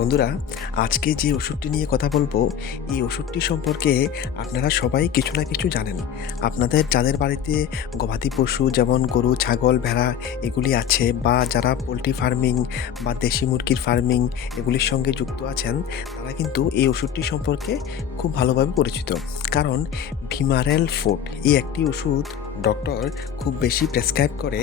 বন্ধুরা, আজকে যে ওষুধটি নিয়ে কথা বলবো, এই ওষুধটি সম্পর্কে আপনারা সবাই কিছু না কিছু জানেন। আপনাদের যাদের বাড়িতে গবাদি পশু যেমন গরু, ছাগল, ভেড়া এগুলি আছে বা যারা পোলট্রি ফার্মিং বা দেশি মুরগির ফার্মিং এগুলির সঙ্গে যুক্ত আছেন, তারা কিন্তু এই ওষুধটি সম্পর্কে খুব ভালোভাবে পরিচিত। কারণ ভিমারেল ফুড এই একটি ওষুধ ডক্টর খুব বেশি প্রেসক্রাইব করে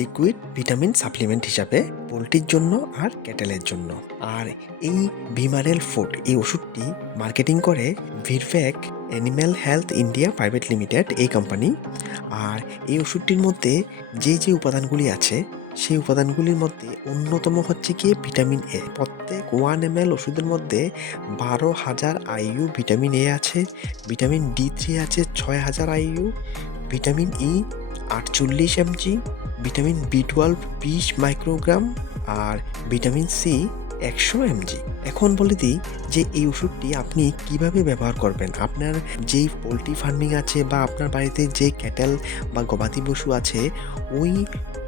লিকুইড ভিটামিন সাপ্লিমেন্ট হিসাবে পোলট্রির জন্য আর ক্যাটেলের জন্য। আর এই ভিমারেল ফুড এই ওষুধটি মার্কেটিং করে Virbac animal health India private limited এই কোম্পানি। আর এই ওষুধটির মধ্যে যে উপাদানগুলি আছে সেই উপাদানগুলির মধ্যে অন্যতম হচ্ছে কি ভিটামিন এ। প্রত্যেক 1 ml ওষুধের মধ্যে 12,000 IU ভিটামিন এ আছে, ভিটামিন D3 আছে 6,000 IU, vitamin E 48 mg, vitamin B12 20 microgram আর ভিটামিন সি 100 mg। এখন বলে দিই যে এই ওষুধটি আপনি কিভাবে ব্যবহার করবেন। আপনার যেই পোলট্রি ফার্মিং আছে বা আপনার বাড়িতে যে ক্যাটেল বা গবাদি পশু আছে, ওই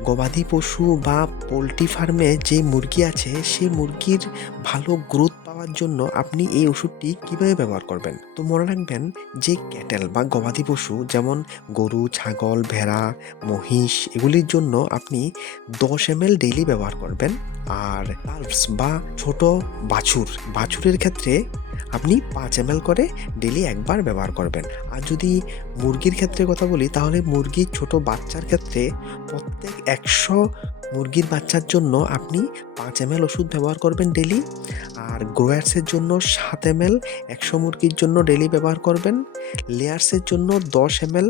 গবাদি পশু বা পোলট্রি ফার্মে যে মুরগি আছে সেই মুরগির ভালো গ্রোথ পাওয়ার জন্য আপনি এই ওষুধটি কিভাবে ব্যবহার করবেন। তো মনে রাখবেন যে ক্যাটেল বা গবাদি পশু যেমন গরু, ছাগল, ভেড়া, মহিষ এগুলির জন্য আপনি 10 ml ডেইলি ব্যবহার করবেন। আর পালস বা ছোট বাছুরের ক্ষেত্রে আপনি 5 ml করে ডেলি একবার ব্যবহার করবেন। আর যদি মুরগির ক্ষেত্রে কথা বলি, তাহলে মুরগির ছোট বাচ্চার ক্ষেত্রে প্রত্যেক 100 মুরগির বাচ্চার জন্য আপনি 5 ml ওষুধ ব্যবহার করবেন ডেলি। আর গ্রোয়ার্সের জন্য 7 ml 100 মুরগির জন্য ডেলি ব্যবহার করবেন। লেয়ার্সের জন্য 10 ml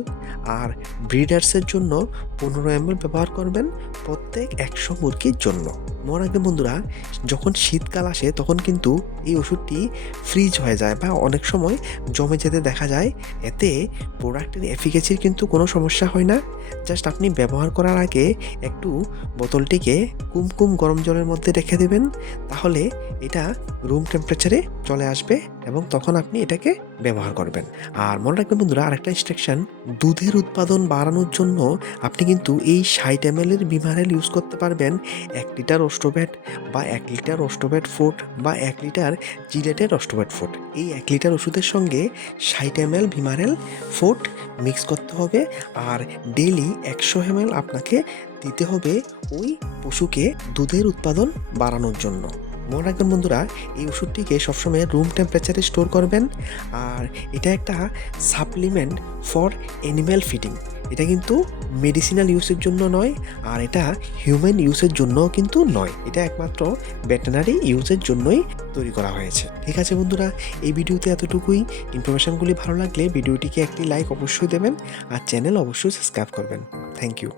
আর ব্রিডার্সের জন্য 15 ml ব্যবহার করবেন প্রত্যেক 100 মুরগির জন্য। মনে রাখবেন বন্ধুরা, যখন শীতকাল আসে তখন কিন্তু এই ওষুধটি ফ্রিজ হয়ে যায় বা অনেক সময় জমে যেতে দেখা যায়। এতে প্রোডাক্টের এফিকেসির কিন্তু কোনো সমস্যা হয় না। জাস্ট আপনি ব্যবহার করার আগে একটু বোতলটিকে কুমকুম গরম জলের মধ্যে রেখে দেবেন, তাহলে এটা রুম টেম্পারেচারে চলে আসবে এবং তখন আপনি এটাকে ব্যবহার করবেন। আর মনে রাখবেন বন্ধুরা, আরেকটা ইনস্ট্রাকশন, দুধের উৎপাদন বাড়ানোর জন্য আপনি কিন্তু এই 60 ml এর ভিমারেল ইউজ করতে পারবেন 1 লিটার অস্টোভ্যাট বা 1 লিটার অস্টোভ্যাট ফুড বা 1 লিটার জিলেটের অস্টোভ্যাট ফুড। এই 1 লিটার ওষুধের সঙ্গে 60 ml ভিমারেল ফুড মিক্স করতে হবে। আর ডেইলি 100 ml আপনাকে দিতে হবে ওই পশুকে দুধের উৎপাদন বাড়ানোর জন্য। মনে রাখবেন বন্ধুরা, এই ওষুধটিকে সবসময় রুম টেম্পারেচারে স্টোর করবেন। আর এটা একটা সাপ্লিমেন্ট ফর অ্যানিম্যাল ফিডিং। এটা কিন্তু মেডিসিনাল ইউজের জন্য নয়, আর এটা হিউম্যান ইউজের জন্যও কিন্তু নয়। এটা একমাত্র ভেটেরিনারি ইউজের জন্যই তৈরি করা হয়েছে। ঠিক আছে বন্ধুরা, এই ভিডিওতে এতটুকুই। ইনফরমেশনগুলি ভালো লাগলে ভিডিওটিকে একটি লাইক অবশ্যই দেবেন আর চ্যানেল অবশ্যই সাবস্ক্রাইব করবেন। Thank you.